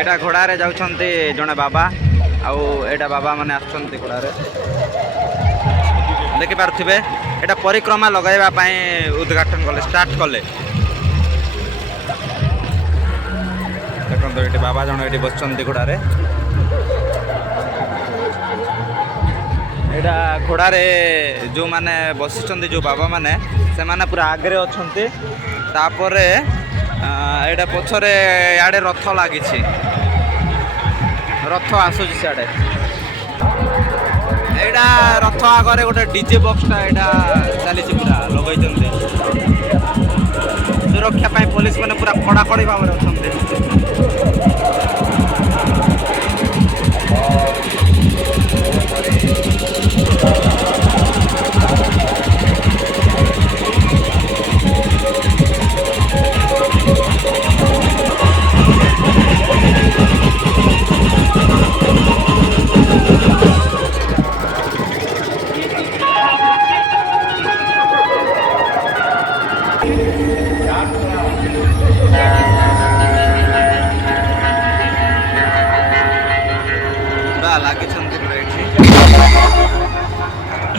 एटा घोड़ारे जाउछन्ति जने बाबा आउ एटा बाबा माने आछन्ति घोड़ारे देखि पारुथिबे एटा परिक्रमा लगाइबा पई उद्घाटन कले स्टार्ट कले देखंतो एटी बाबा जने एटी बसछन्ति घोड़ारे एटा घोड़ारे जो माने बसिछन्ति जो बाबा माने से माने पूरा आगरे अछन्ति तापरे एटा पछरे याडे रथ लागिछि रथ आसुछि सियाडे एटा रथ आगरे गोटे डीजे बॉक्सटा एटा चलीछि पूरा लगैछन्ति सुरक्षा पाई पुलिस माने पूरा कड़ा कड़ी भाबरे अछन्ति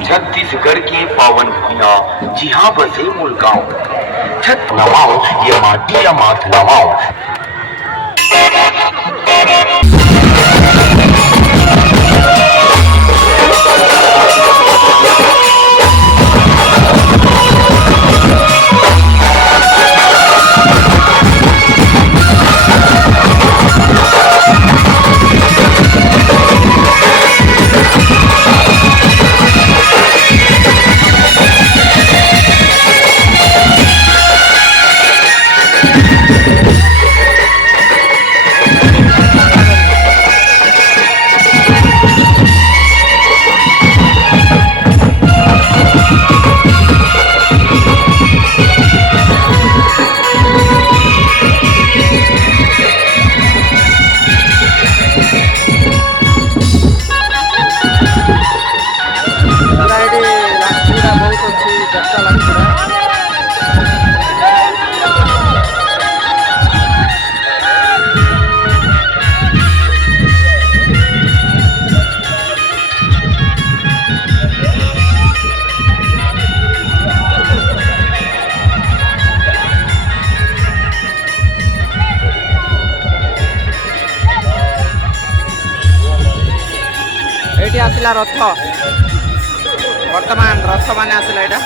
छत्तीसगढ़ की पावन भूमिया जी हाँ बसे मुलगांव छत नवाओ ये माटी या माथ नवाओ एटी आसिला रथ वर्तमान रथ माने आसिला एटा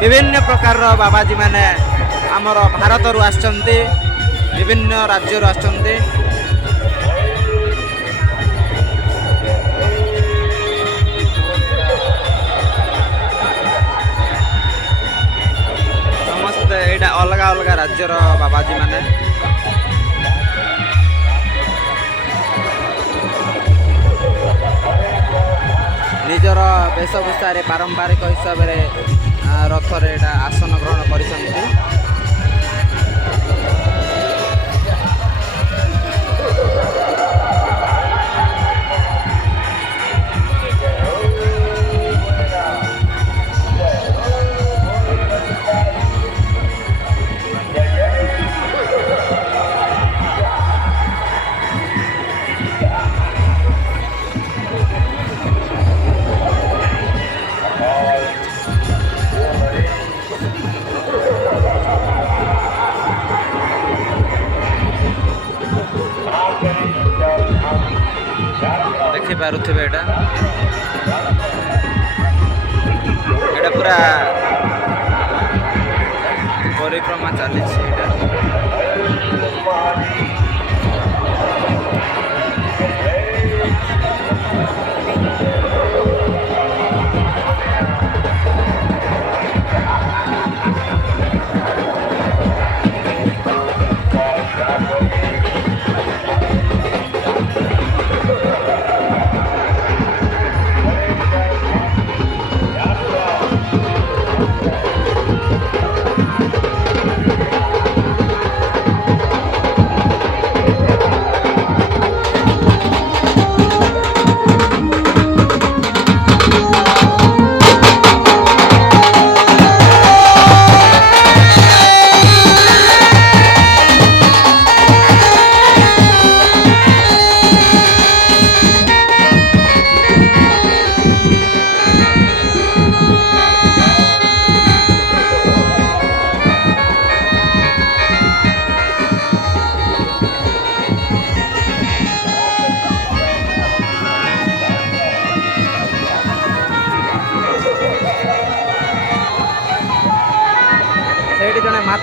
विभिन्न प्रकार बाबाजी माने आमर भारत रु आछन्ति विभिन्न राज्य रु आछन्ति एटा अलग अलग राज्यर बाबाजी माने निजर वेशभूषा पारंपरिक हिसाब से रथरे एटा आसन ग्रहण करिसन्ति देखि पारुथिबे एटा पूरा परिक्रमा चलीछि एटा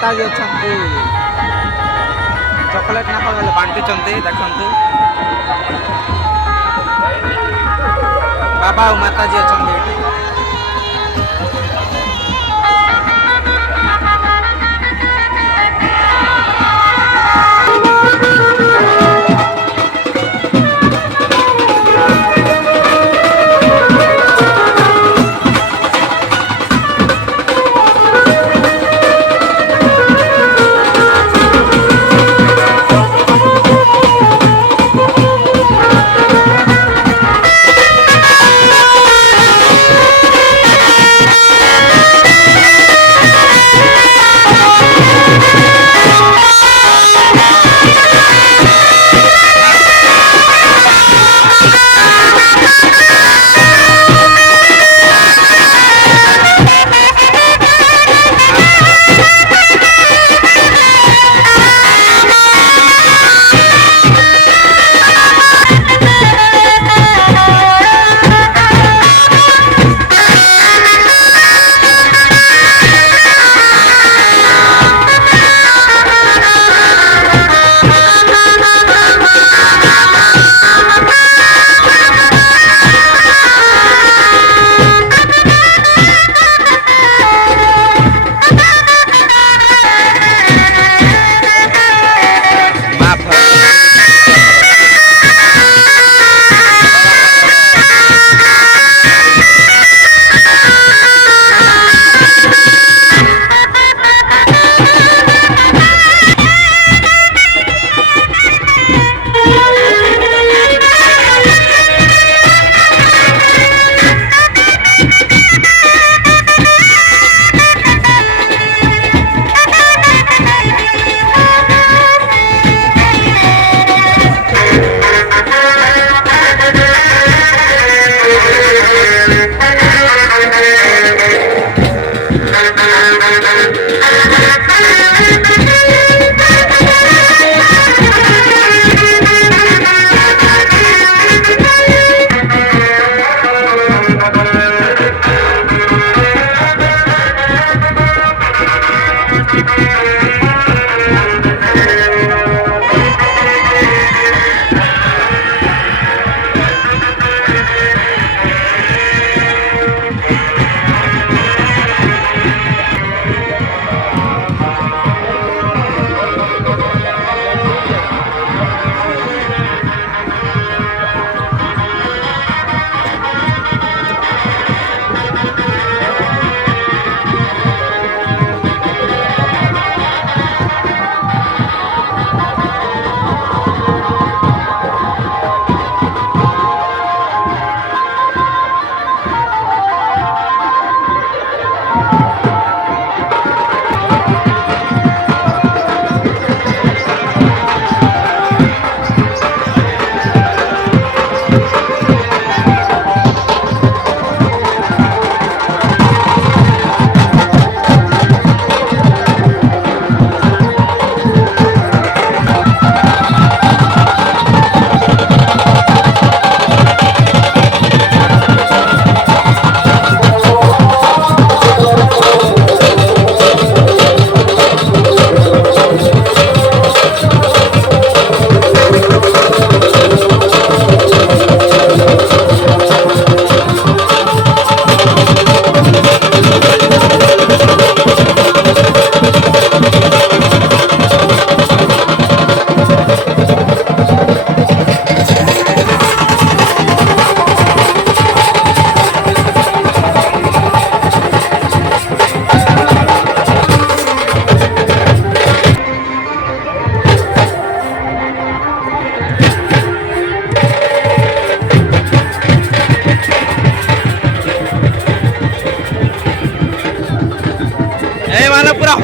ମାତାଜୀ ଅଛନ୍ତି ଚକୋଲେଟ୍ ନା କଣ ବାଣ୍ଟୁଛନ୍ତି ଦେଖନ୍ତୁ ବାବା ଆଉ ମାତାଜୀ ଅଛନ୍ତି ଏଠି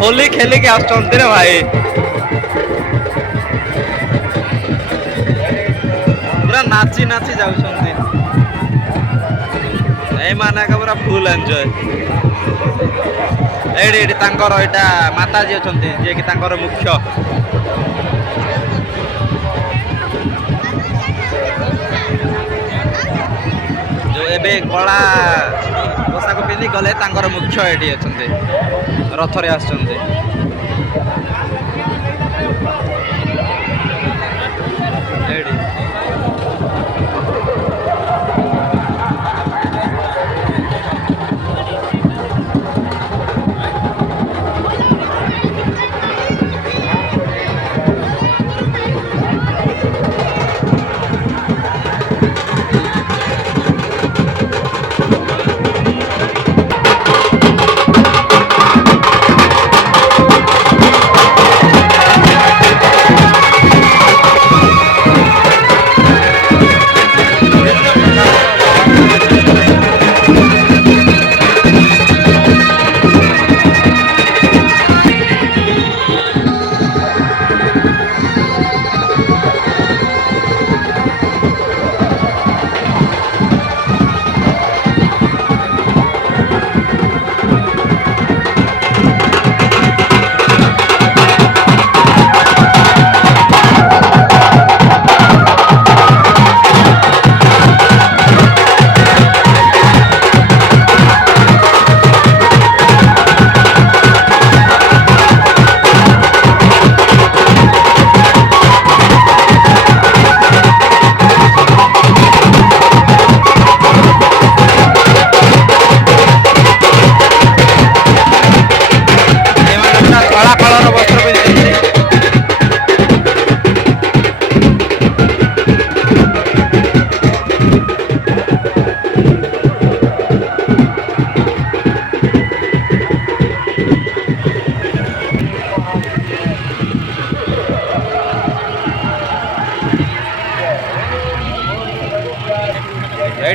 होली खेल के आसुचंती रे भाई पूरा नाची नाची जाउछंती ए माने का पूरा फुल एन्जॉय एडी एडी तांकर एटा माताजी अछंती जे कि तांकर मुख्य जो एबे कला पोशाक पिंधि गले तांकर मुख्य एडी अछंती रथ रे आसुचंती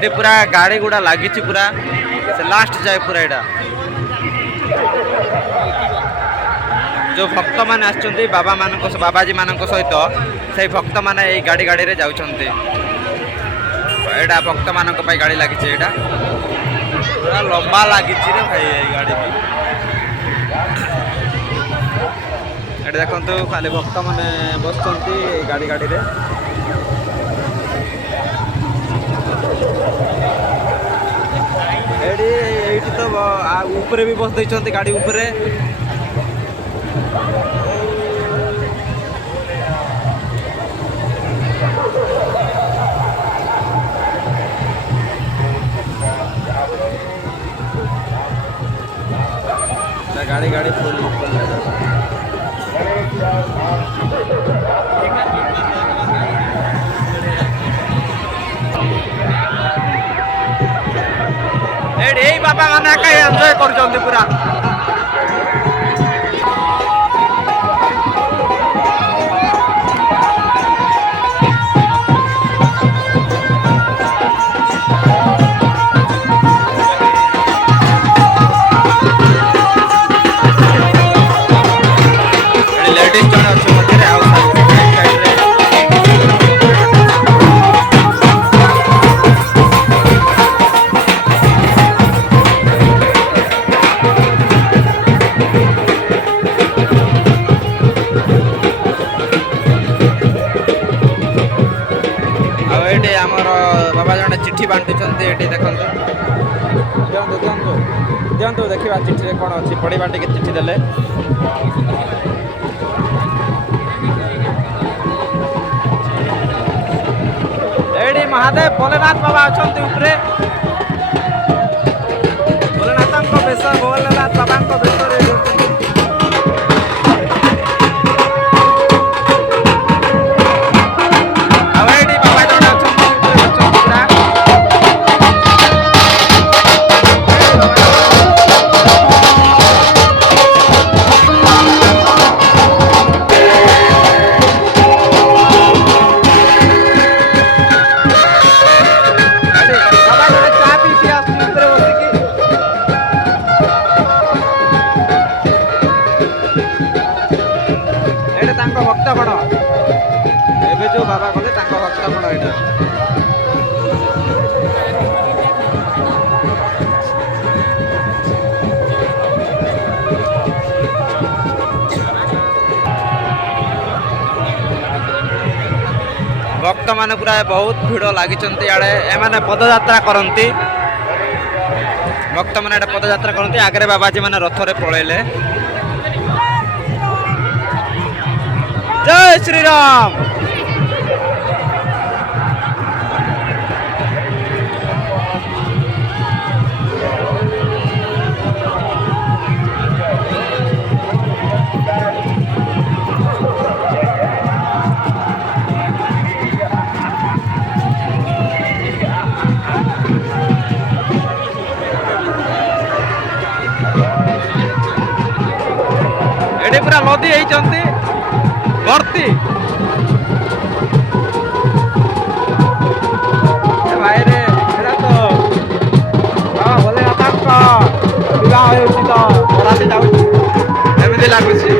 ଏଇଠି ପୁରା ଗାଡ଼ି ଗୁଡ଼ା ଲାଗିଛି ପୁରା ସେ ଲାଷ୍ଟ ଯାଏ ପୁରା ଏଇଟା ଯେଉଁ ଭକ୍ତମାନେ ଆସିଛନ୍ତି ବାବାଜୀ ମାନଙ୍କ ସହିତ ସେଇ ଭକ୍ତମାନେ ଏଇ ଗାଡ଼ିରେ ଯାଉଛନ୍ତି। ଏଇଟା ଭକ୍ତମାନଙ୍କ ପାଇଁ ଗାଡ଼ି ଲାଗିଛି ଏଇଟା ପୁରା ଲମ୍ବା ଲାଗିଛି ରେ ଭାଇ ଏଇ ଗାଡ଼ି ବି। ଏଠି ଦେଖନ୍ତୁ ଖାଲି ଭକ୍ତମାନେ ବସୁଛନ୍ତି ଏଇ ଗାଡ଼ିରେ। ଏଇଠି ତ ଉପରେ ବି ବସି ଦେଇଛନ୍ତି ଗାଡ଼ି ଉପରେ। ଗାଡ଼ି ଫୁଲ୍ ଏଇଠି ଏଇ ବାବା ମାନେ ଏକା ଏନ୍ଜୟ କରୁଛନ୍ତି ପୁରା। ଲେଡିଜ୍ ଜଣେ ଅଛି ମଝିରେ ଆଉ ଏଠି ଆମର ବାବା ଜଣେ ଚିଠି ବାଣ୍ଟୁଛନ୍ତି। ଏଠି ଦେଖନ୍ତୁ ଦିଅନ୍ତୁ ଦେଖିବା ଚିଠିରେ କ'ଣ ଅଛି ପଢ଼ିବା ଟିକେ ଚିଠି ଦେଲେ। ଏଇଠି ମହାଦେବ ଭୋଲେନାଥ ବାବା ଅଛନ୍ତି ଉପରେ। ଭୋଲେନାଥଙ୍କ ବେଶ ଭୋଲେନାଥ ବାବାଙ୍କ ବେଶରେ ଆଉ ଏଇଠି ବାବା ଜଣେ ଅଛନ୍ତି ଉପରେ ଅଛନ୍ତି ପୁରା। ତାଙ୍କ ଭକ୍ତ ଗଣ ଏବେ ଯୋଉ ବାବା ଗଲେ ତାଙ୍କ ଭକ୍ତ ଗଣ ଏଇଟା। ଭକ୍ତମାନେ ପୁରା ବହୁତ ଭିଡ଼ ଲାଗିଛନ୍ତି ଇଆଡ଼େ। ଏମାନେ ପଦଯାତ୍ରା କରନ୍ତି। ଭକ୍ତମାନେ ଏଇଟା ପଦଯାତ୍ରା କରନ୍ତି। ଆଗରେ ବାବାଜୀ ମାନେ ରଥରେ ପଳେଇଲେ। ଜୟ ଶ୍ରୀରାମ। ଏଠି ପୁରା ନଦୀ ହେଇଛନ୍ତି ଭର୍ତ୍ତି। ଭାଇରେ ଏଇଟା ତ ବାବା ଭୋଲେନାଥଙ୍କ ବିବାହ ହେଉଛି ତ ବରାତି ଯାଉଛି ଏମିତି ଲାଗୁଛି।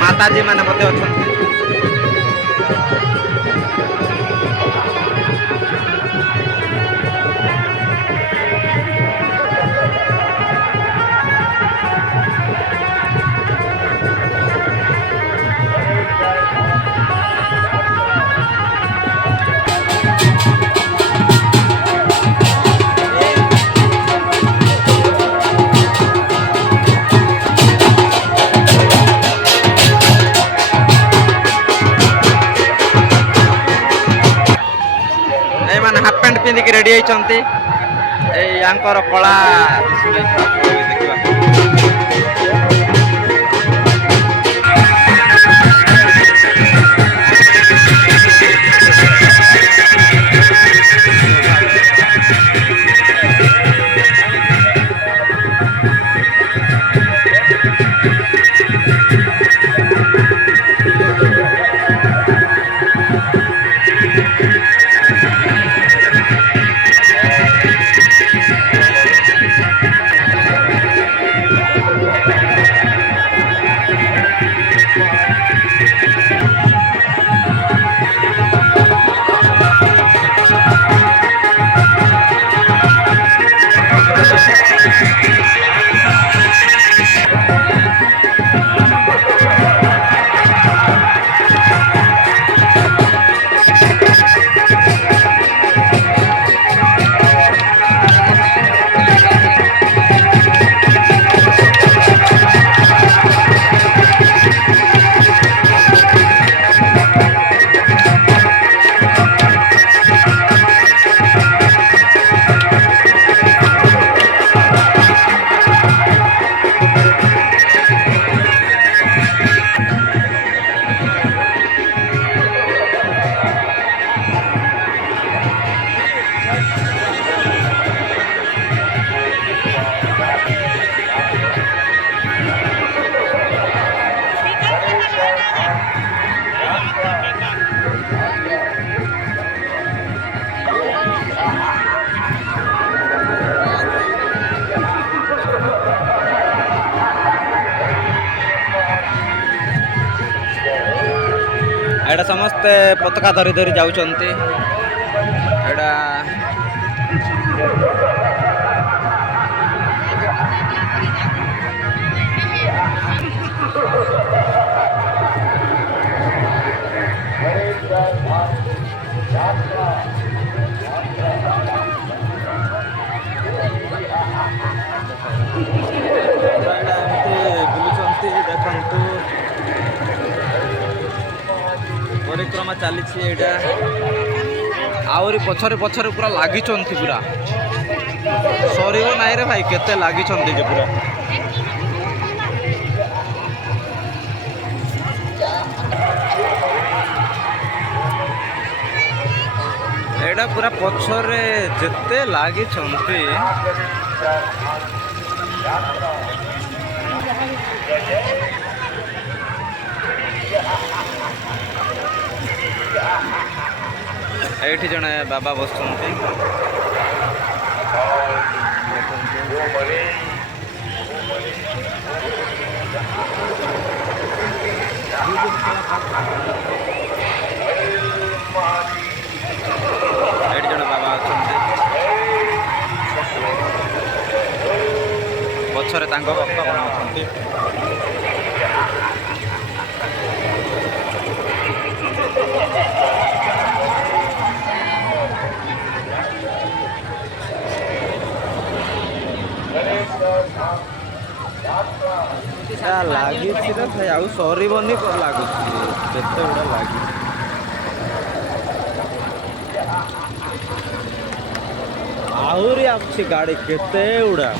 ମାତାଜୀ ମାନେ ମଧ୍ୟ ଅଛନ୍ତି। ପିନ୍ଧିକି ରେଡି ହେଇଛନ୍ତି। ଏଇ ଆଙ୍କର କଳା ଏଇଟା ସମସ୍ତେ ପତାକା ଧରି ଧରି ଯାଉଛନ୍ତି। ଏଇଟା ଏମିତି ବୁଲୁଛନ୍ତି ଦେଖନ୍ତୁ। ପରିକ୍ରମା ଚାଲିଛି ଏଇଟା। ଆହୁରି ପଛରେ ପଛରେ ପୁରା ଲାଗିଛନ୍ତି ପୁରା। ସରିବ ନାଇଁ ରେ ଭାଇ, କେତେ ଲାଗିଛନ୍ତି ଯେ ପୁରା। ଏଇଟା ପୁରା ପଛରେ ଯେତେ ଲାଗିଛନ୍ତି। ଏଇଠି ଜଣେ ବାବା ବସୁଛନ୍ତି। ଏଇଠି ଜଣେ ବାବା ଅଛନ୍ତି। ପଛରେ ତାଙ୍କ ଭକ୍ତମାନେ ଅଛନ୍ତି। ଲାଗିଛି ରେ ଭାଇ, ଆଉ ସରିବନି ଲାଗୁଛି। କେତେ ଗୁଡ଼ା ଲାଗିଛି। ଆହୁରି ଆସୁଛି ଗାଡ଼ି କେତେ ଗୁଡ଼ା।